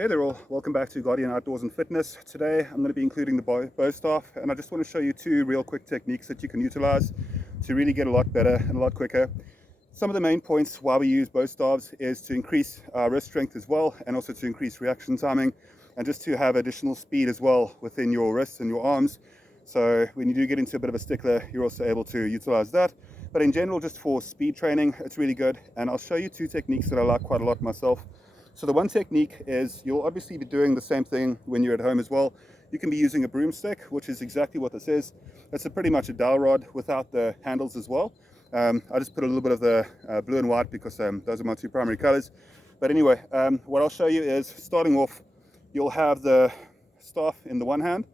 Hey there all, welcome back to Guardian Outdoors and Fitness. Today I'm going to be including the bow staff, and I just want to show you two real quick techniques that you can utilize to really get a lot better and a lot quicker. Some of the main points why we use bow staves is to increase our wrist strength as well, and also to increase reaction timing, and just to have additional speed as well within your wrists and your arms. So when you do get into a bit of a stickler, you're also able to utilize that. But in general, just for speed training, it's really good. And I'll show you two techniques that I like quite a lot myself. So the one technique is you'll obviously be doing the same thing when you're at home as well. You can be using a broomstick, which is exactly what this is. It's pretty much a dowel rod without the handles as well. I just put a little bit of the blue and white because those are my two primary colors. But anyway, what I'll show you is, starting off, you'll have the staff in the one hand,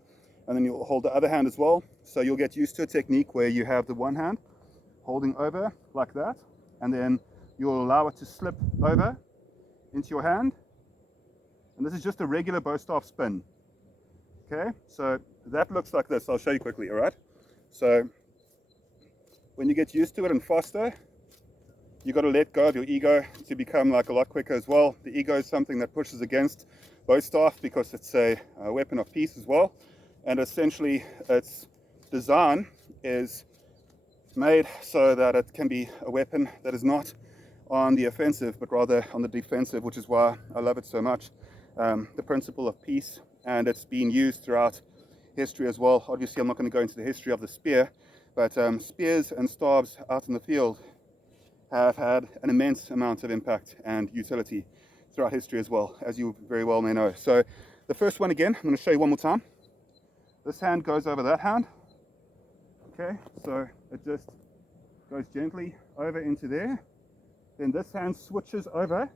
and then you'll hold the other hand as well. So you'll get used to a technique where you have the one hand holding over like that, and then you'll allow it to slip over into your hand, and this is just a regular bow staff spin. Okay, so that looks like this. I'll show you quickly. All right, so when you get used to it and faster, you got to let go of your ego to become like a lot quicker as well. The ego is something that pushes against bow staff because it's a weapon of peace as well, and essentially its design is made so that it can be a weapon that is not on the offensive but rather on the defensive, which is why I love it so much. The principle of peace, and it's been used throughout history as well. Obviously I'm not going to go into the history of the spear, but spears and staves out in the field have had an immense amount of impact and utility throughout history as well, as you very well may know. So the first one, again, I'm going to show you one more time. This hand goes over that hand. Okay, so it just goes gently over into there. Then this hand switches over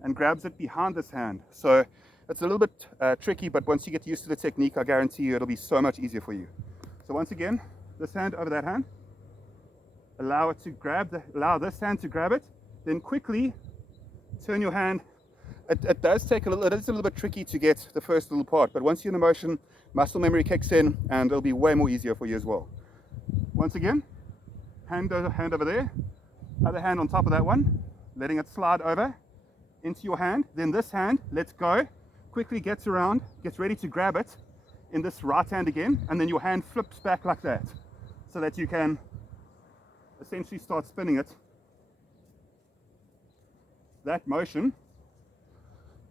and grabs it behind this hand. So it's a little bit tricky, but once you get used to the technique, I guarantee you it'll be so much easier for you. So once again, this hand over that hand, allow this hand to grab it, then quickly turn your hand. It does take a little, it is a little bit tricky to get the first little part, but once you're in the motion, muscle memory kicks in and it'll be way more easier for you as well. Once again, hand over there, other hand on top of that one, letting it slide over into your hand. Then this hand lets go, quickly gets around, gets ready to grab it in this right hand again, and then your hand flips back like that so that you can essentially start spinning it. That motion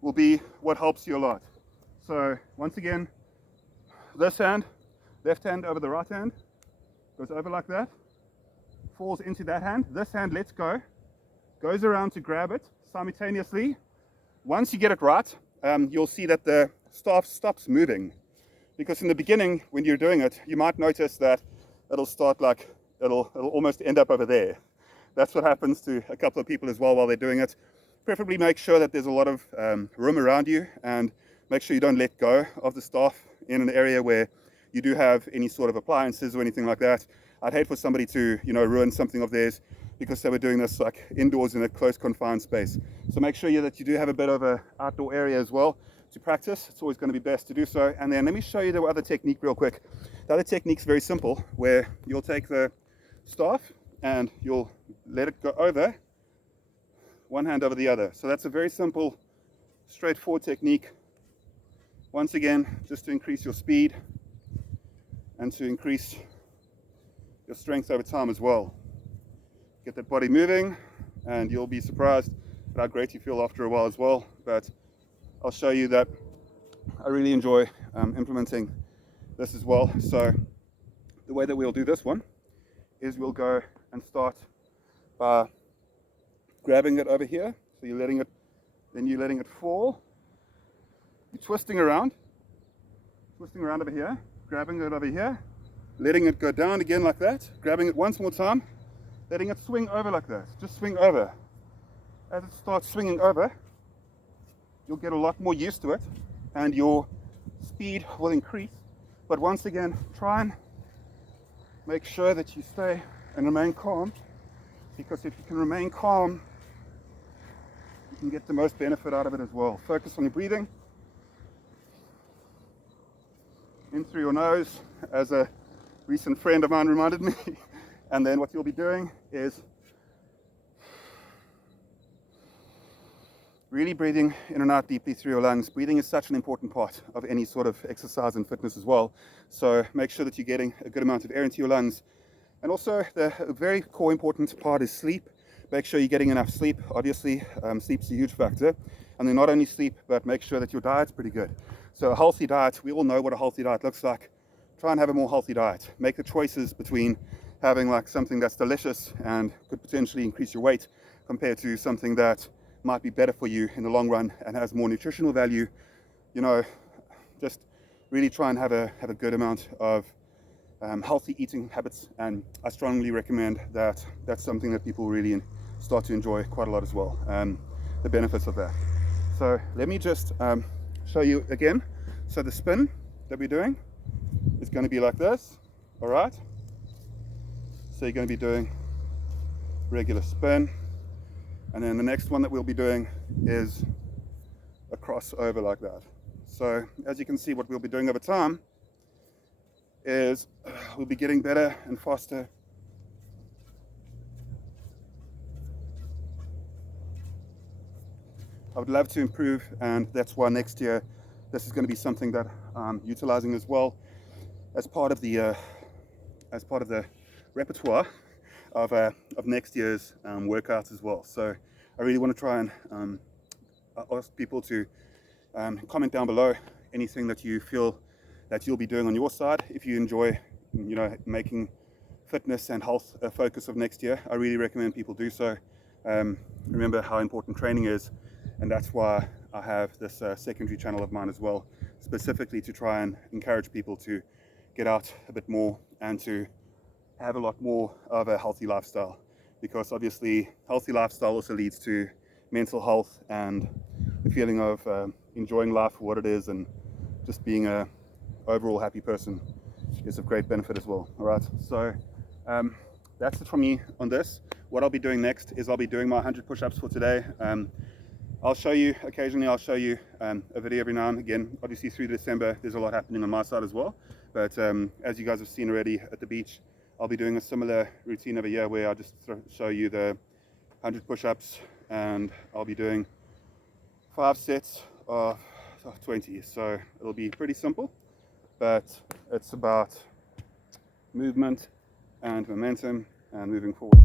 will be what helps you a lot. So once again, this hand, left hand over the right hand, goes over like that, falls into that hand. This hand lets go, goes around to grab it simultaneously. Once you get it right, you'll see that the staff stops moving, because in the beginning when you're doing it, you might notice that it'll start like it'll almost end up over there. That's what happens to a couple of people as well while they're doing it. Preferably make sure that there's a lot of room around you, and make sure you don't let go of the staff in an area where you do have any sort of appliances or anything like that. I'd hate for somebody to, ruin something of theirs because they were doing this like indoors in a close confined space. So make sure that you do have a bit of an outdoor area as well to practice. It's always going to be best to do so. And then let me show you the other technique real quick. The other technique's very simple, where you'll take the staff and you'll let it go over, one hand over the other. So that's a very simple, straightforward technique. Once again, just to increase your speed and to increase your strength over time as well. Get that body moving, and you'll be surprised at how great you feel after a while as well. But I'll show you that I really enjoy implementing this as well. So the way that we'll do this one is we'll go and start by grabbing it over here. So you're letting it fall. You're twisting around over here, grabbing it over here, letting it go down again like that, grabbing it once more time, letting it swing over like that. Just swing over. As it starts swinging over, you'll get a lot more used to it and your speed will increase. But once again, try and make sure that you stay and remain calm, because if you can remain calm, you can get the most benefit out of it as well. Focus on your breathing. In through your nose, as a recent friend of mine reminded me. And then what you'll be doing is really breathing in and out deeply through your lungs. Breathing is such an important part of any sort of exercise and fitness as well. So make sure that you're getting a good amount of air into your lungs. And also the very core important part is sleep. Make sure you're getting enough sleep. Obviously, sleep's a huge factor. And then not only sleep, but make sure that your diet's pretty good. So a healthy diet, we all know what a healthy diet looks like. Try and have a more healthy diet. Make the choices between having like something that's delicious and could potentially increase your weight compared to something that might be better for you in the long run and has more nutritional value. You know, just really try and have a good amount of healthy eating habits, and I strongly recommend that that's something that people really start to enjoy quite a lot as well, the benefits of that. So let me just show you again. So the spin that we're doing is going to be like this, all right? So you're going to be doing regular spin, and then the next one that we'll be doing is a crossover like that. So as you can see, what we'll be doing over time is we'll be getting better and faster. I would love to improve, and that's why next year this is going to be something that I'm utilizing as well as part of the repertoire of next year's workouts as well. So I really want to try and ask people to comment down below anything that you feel that you'll be doing on your side. If you enjoy, you know, making fitness and health a focus of next year, I really recommend people do so. Remember how important training is, and that's why I have this secondary channel of mine as well, specifically to try and encourage people to get out a bit more and to have a lot more of a healthy lifestyle, because obviously healthy lifestyle also leads to mental health and the feeling of enjoying life for what it is, and just being a overall happy person is of great benefit as well. All right, so that's it from me on this. What I'll be doing next is I'll be doing my 100 push-ups for today. I'll show you occasionally, I'll show you a video every now and again. Obviously through December there's a lot happening on my side as well, but as you guys have seen already at the beach, I'll be doing a similar routine over here where I'll just show you the 100 push-ups, and I'll be doing 5 sets of 20. So it'll be pretty simple, but it's about movement and momentum and moving forward.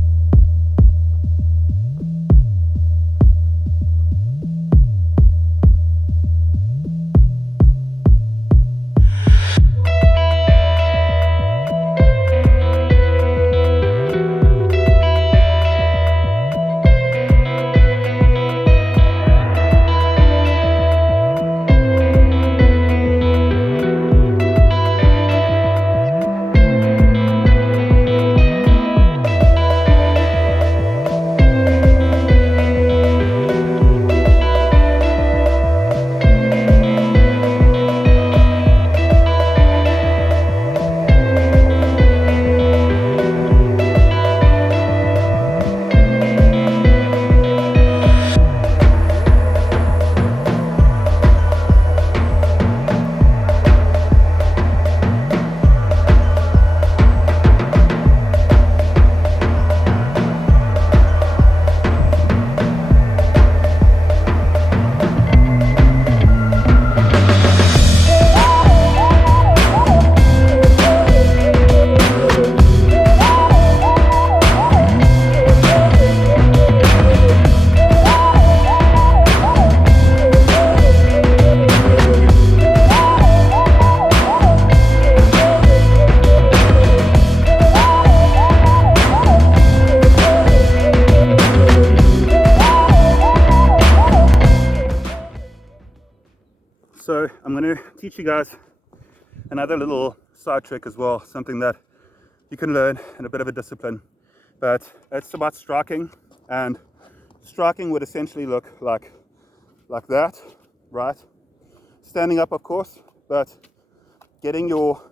So I'm going to teach you guys another little side trick as well, something that you can learn in a bit of a discipline, but it's about striking, and striking would essentially look like that, right? Standing up, of course, but getting your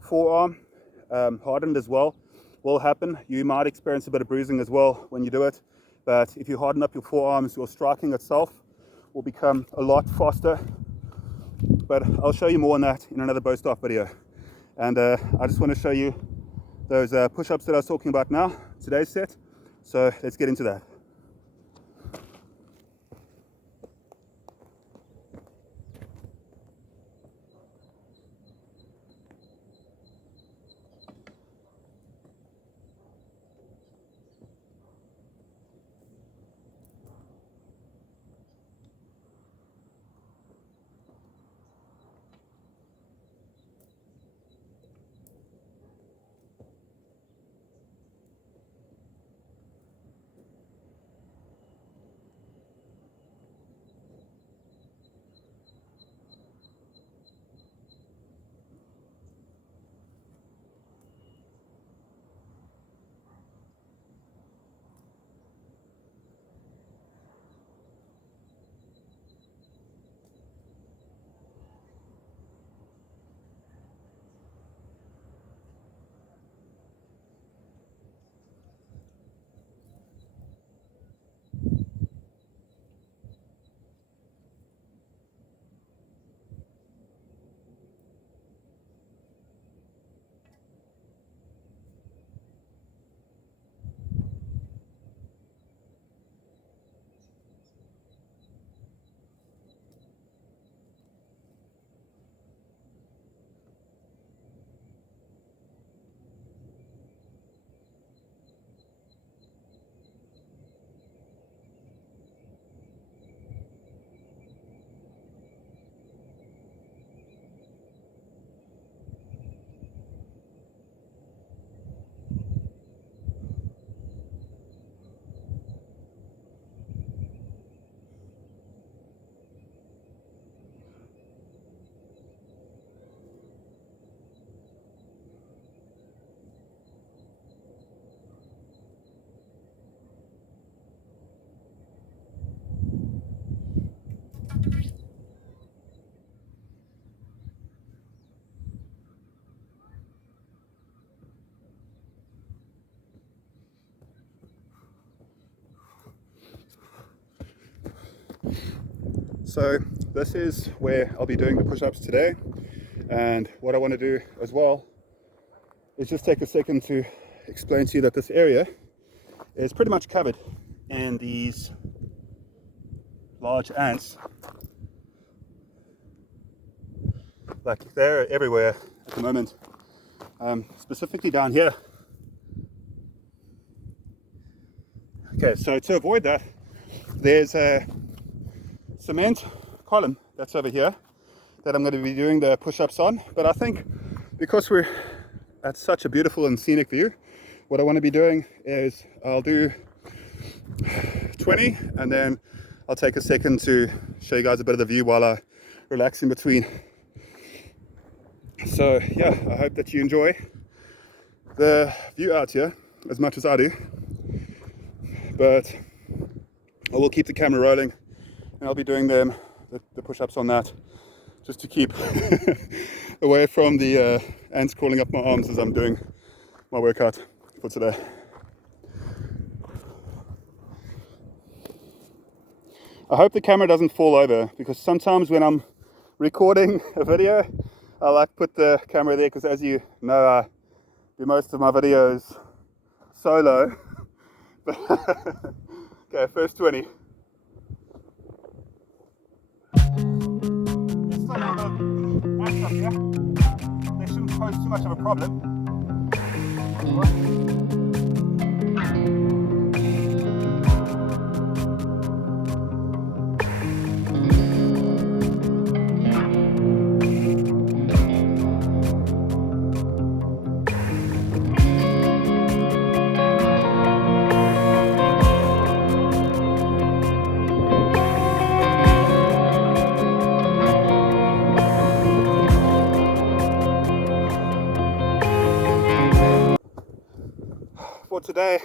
forearm hardened as well will happen. You might experience a bit of bruising as well when you do it, but if you harden up your forearms, your striking itself will become a lot faster. But I'll show you more on that in another bostaff video. And I just want to show you those push-ups that I was talking about now, today's set. So let's get into that. So this is where I'll be doing the push-ups today, and what I want to do as well is just take a second to explain to you that this area is pretty much covered in these large ants. Like, they're everywhere at the moment, specifically down here. Okay, so to avoid that, there's a cement column that's over here that I'm going to be doing the push-ups on. But I think because we're at such a beautiful and scenic view, what I want to be doing is I'll do 20 and then I'll take a second to show you guys a bit of the view while I relax in between. So yeah, I hope that you enjoy the view out here as much as I do, but I will keep the camera rolling and I'll be doing the push-ups on that just to keep away from the ants crawling up my arms as I'm doing my workout for today. I hope the camera doesn't fall over, because sometimes when I'm recording a video I like to put the camera there, because as you know, I do most of my videos solo. Okay, first 20. There's still a lot of ants up here. They shouldn't pose too much of a problem. For today,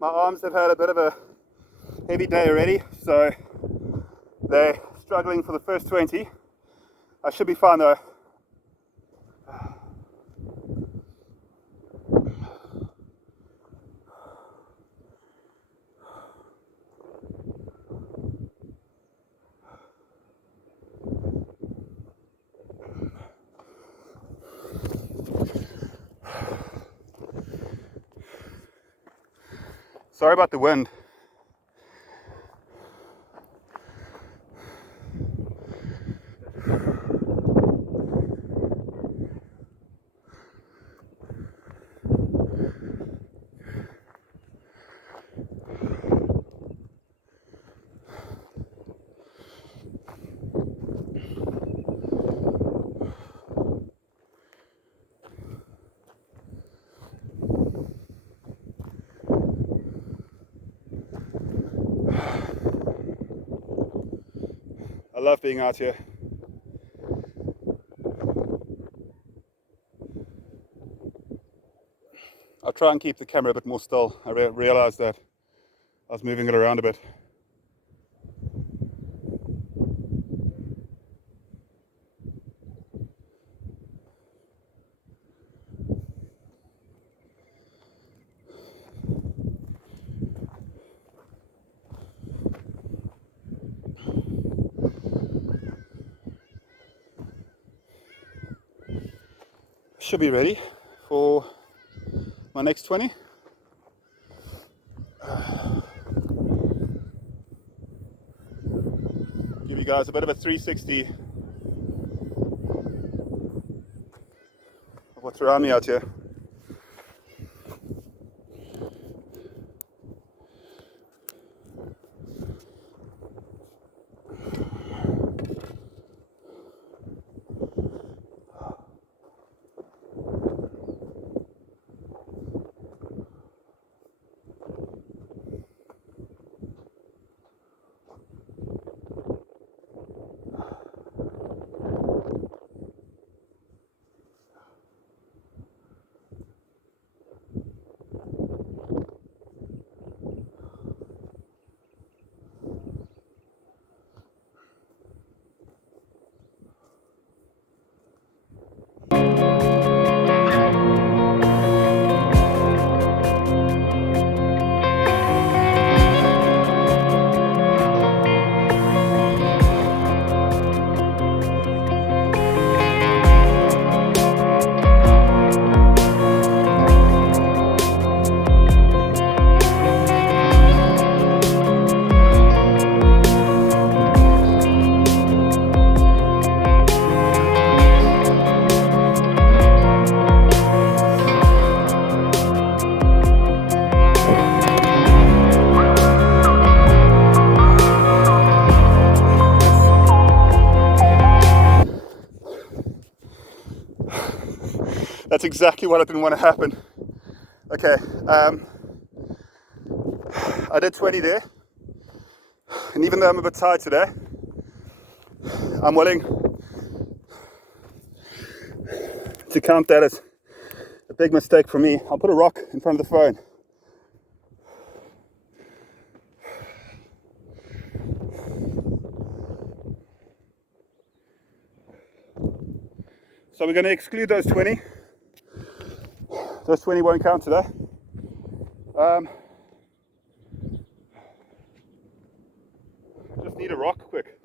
my arms have had a bit of a heavy day already, so they're struggling for the first 20. I should be fine though. Sorry about the wind. I love being out here. I'll try and keep the camera a bit more still. I realized that I was moving it around a bit. Should be ready for my next 20. Give you guys a bit of a 360 of what's around me out here. That's exactly what I didn't want to happen. Okay, I did 20 there, and even though I'm a bit tired today, I'm willing to count that as a big mistake for me. I'll put a rock in front of the phone. So we're going to exclude those 20. Those 20 won't count today. Just need a rock quick.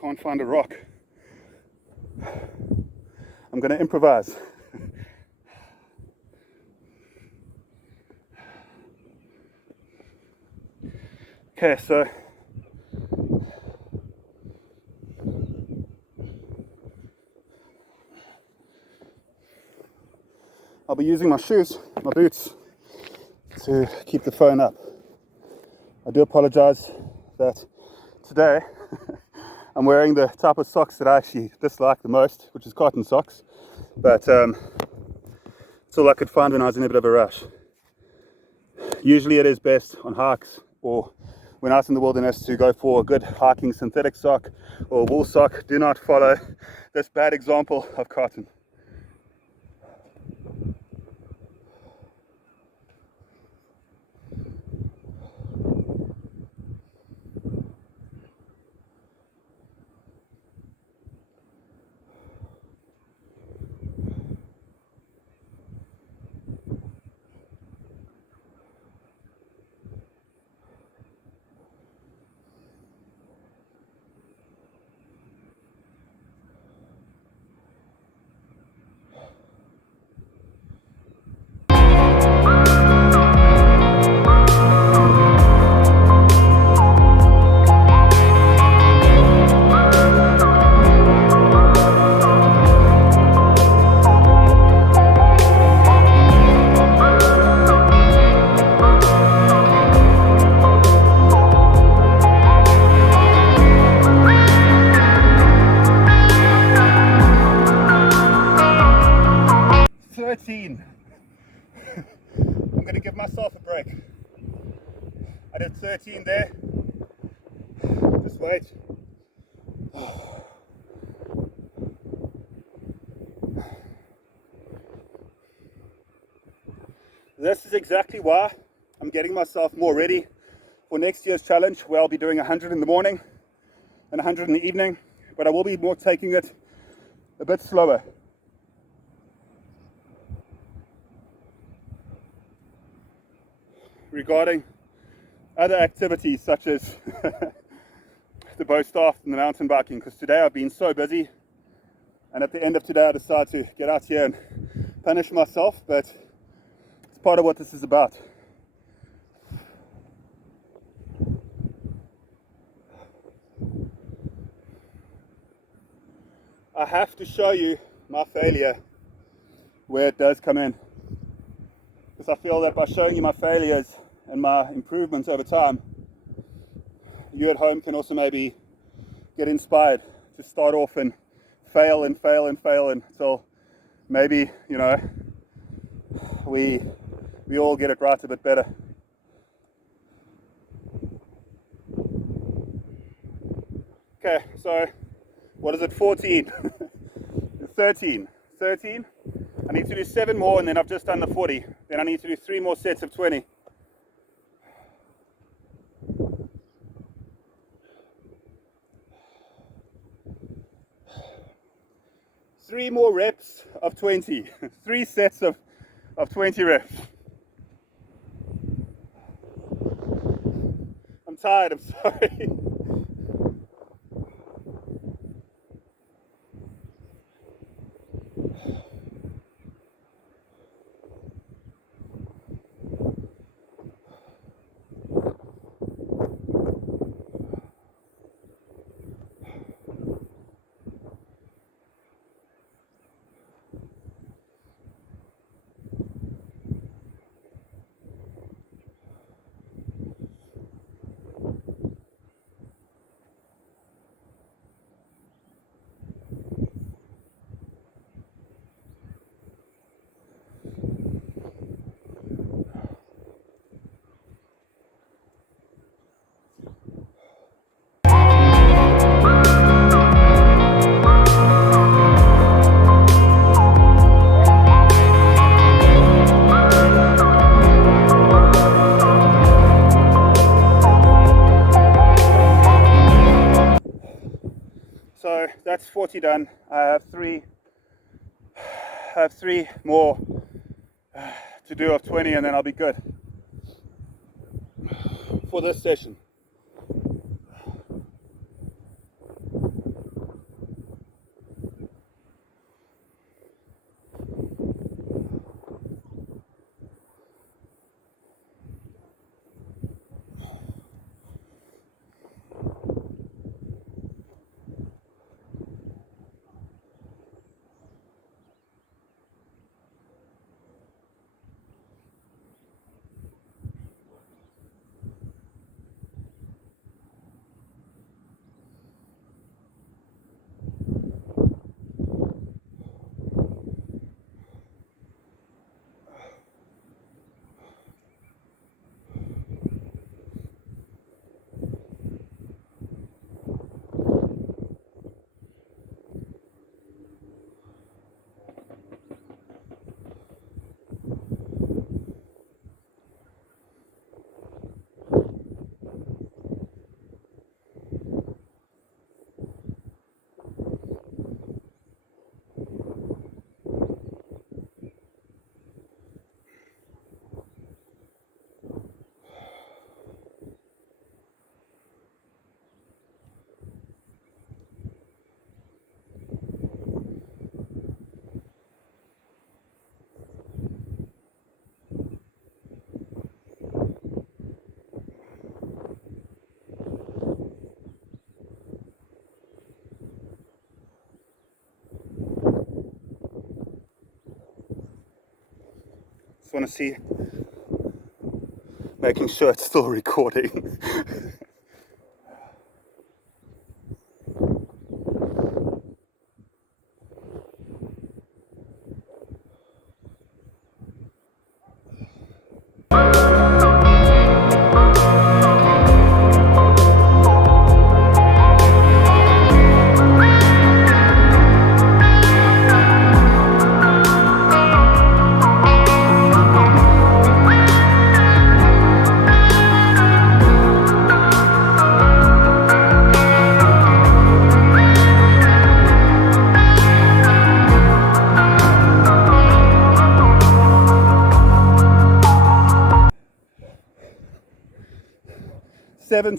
Can't find a rock. I'm going to improvise. Okay, so I'll be using my shoes, my boots, to keep the phone up. I do apologize that today I'm wearing the type of socks that I actually dislike the most, which is cotton socks, but it's all I could find when I was in a bit of a rush. Usually it is best on hikes or when out in the wilderness to go for a good hiking synthetic sock or wool sock. Do not follow this bad example of cotton. I'm going to give myself a break. I did 13 there. Just wait. This is exactly why I'm getting myself more ready for next year's challenge, where I'll be doing 100 in the morning and 100 in the evening, but I will be more taking it a bit slower. Regarding other activities such as the bostaff and the mountain biking, because today I've been so busy, and at the end of today I decided to get out here and punish myself, but it's part of what this is about. I have to show you my failure where it does come in, because I feel that by showing you my failures and my improvements over time, you at home can also maybe get inspired to start off and fail and fail and fail until maybe, you know, we all get it right a bit better. Okay, so what is it, 14? 13. I need to do 7 more, and then I've just done the 40. Then I need to do 3 more sets of 20. Three more reps of 20. 3 sets of 20 reps. I'm tired, I'm sorry. So that's 40 done. I have three more to do of 20, and then I'll be good for this session. want to see, making sure it's still recording.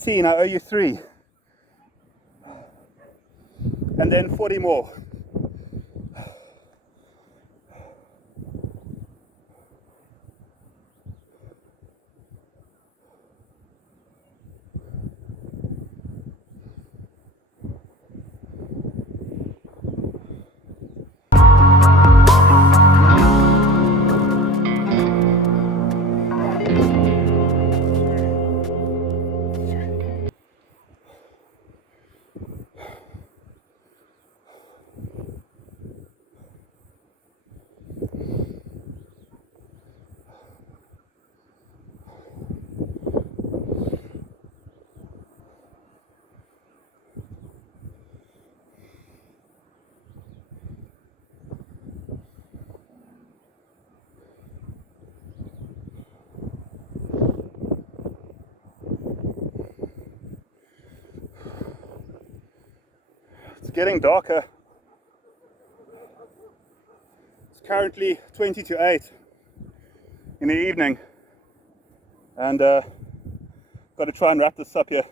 I owe you 3, and then 40 more. It's getting darker. It's currently 20 to 8 in the evening, and got to try and wrap this up here.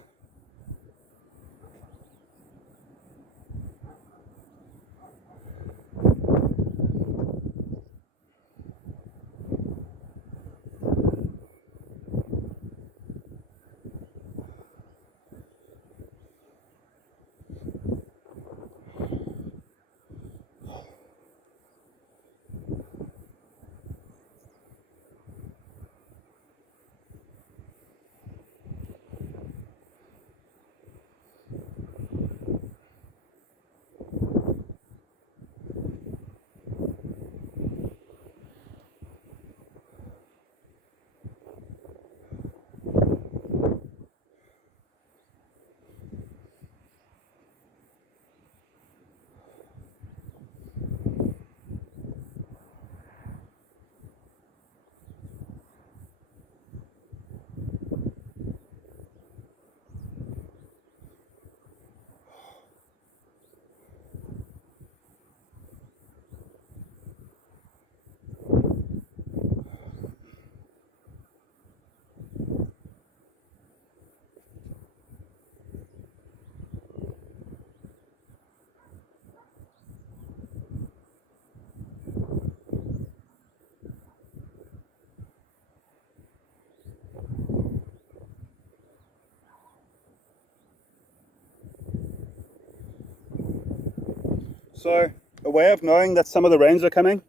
So a way of knowing that some of the rains are coming,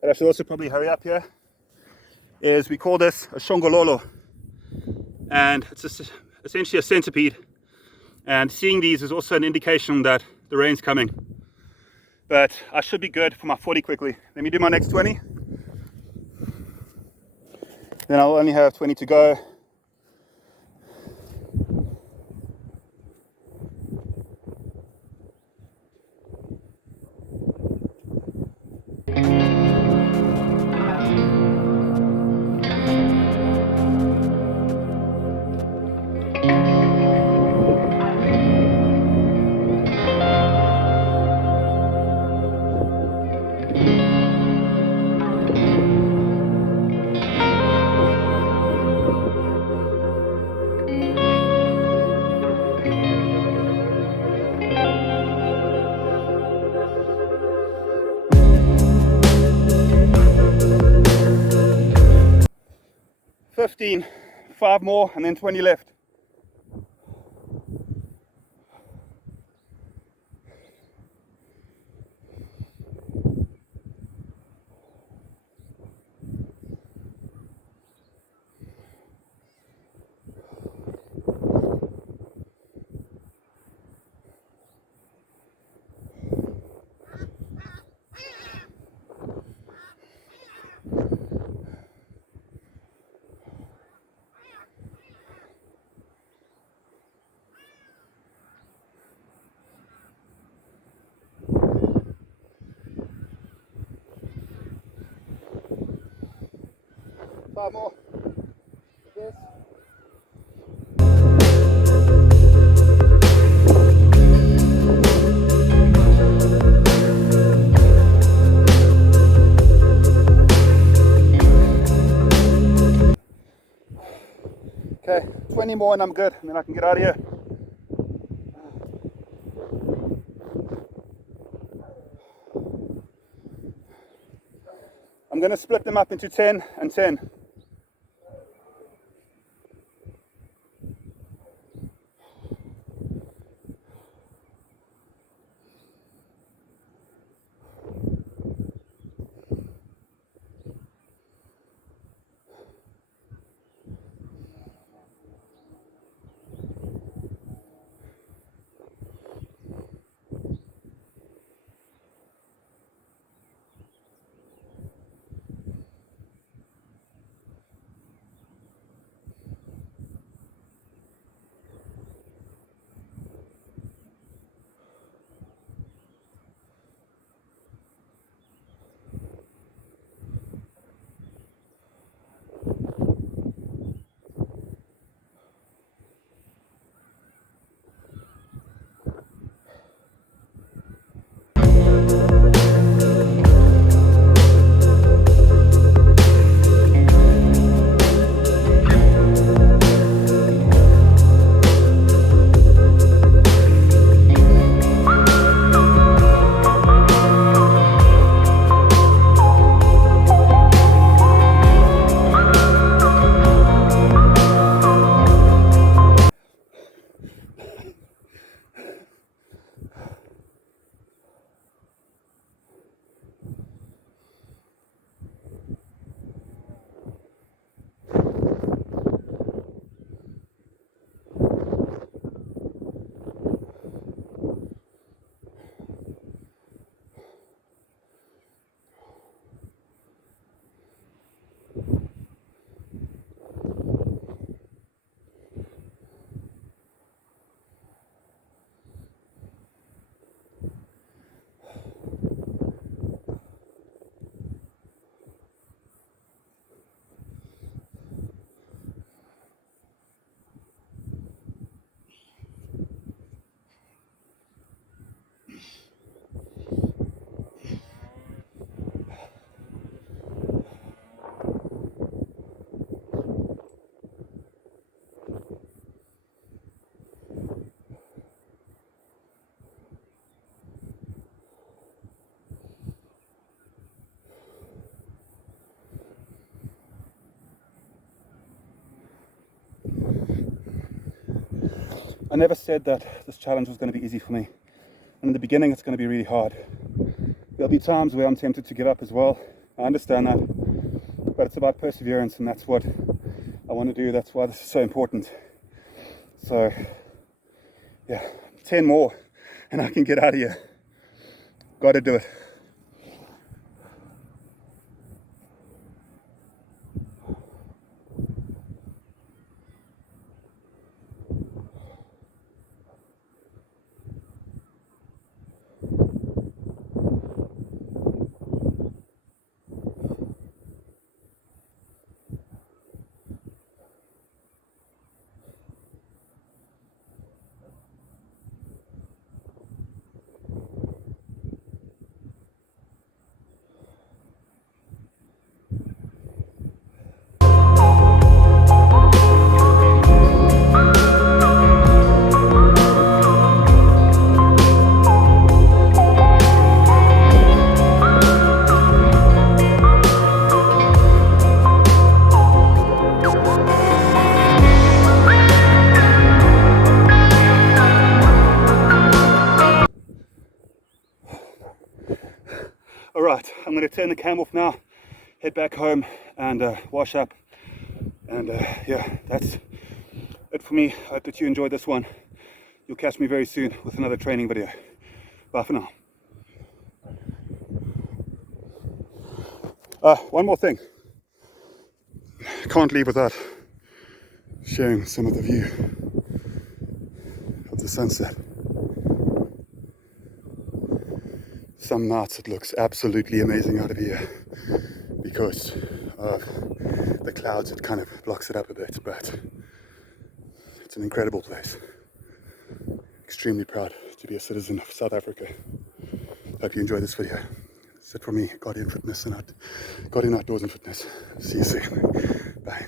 but I should also probably hurry up here, is we call this a shongololo, and it's essentially a centipede, and seeing these is also an indication that the rain's coming. But I should be good for my 40 quickly. Let me do my next 20, then I'll only have 20 to go. $15, 5 more, and then 20 left. 5 more. Yes. Okay, 20 more and I'm good, and then I can get out of here. I'm going to split them up into 10 and 10. I never said that this challenge was going to be easy for me. And in the beginning, it's going to be really hard. There'll be times where I'm tempted to give up as well. I understand that. But it's about perseverance, and that's what I want to do. That's why this is so important. So, yeah, 10 more, and I can get out of here. Got to do it. All right, I'm going to turn the cam off now, head back home and wash up. And yeah, that's it for me. I hope that you enjoyed this one. You'll catch me very soon with another training video. Bye for now. One more thing. Can't leave without sharing some of the view of the sunset. Some nights it looks absolutely amazing out of here because of the clouds, it kind of blocks it up a bit, but it's an incredible place. Extremely proud to be a citizen of South Africa. Hope you enjoyed this video. That's it for me, Guardian Outdoors and Fitness. See you soon. Bye.